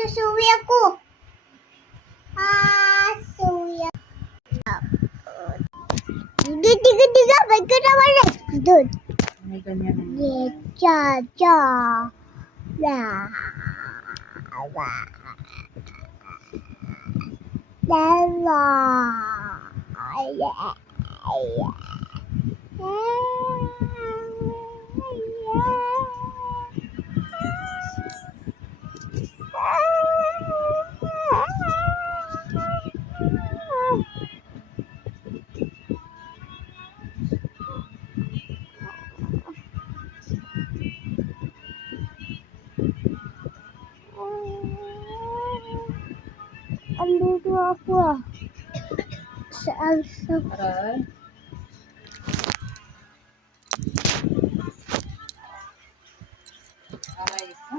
Susuwi ako. Suwi ako. Tiga, ba't ka naman eh? Doon. May ganyan. Cha. La. Andito ako sa Alsa. Aray. Aray ko.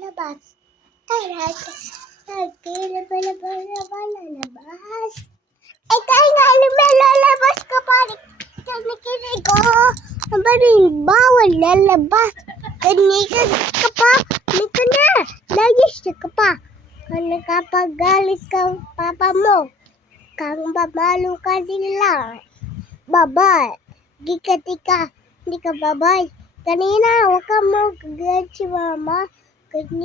Labas. Lalabas. Ay, tayo nga, lalabas ka pa. Nakikinig ko. Bawal lalabas. Kanikas ka pa. Nika na. Lagis ka pa. Kung nakapagalit ka, papa mo. Kang babalo ka nila. Babay. Di ka. Hindi ka babay. Kanina, huwag ka mo kagalit si mama. Kanina.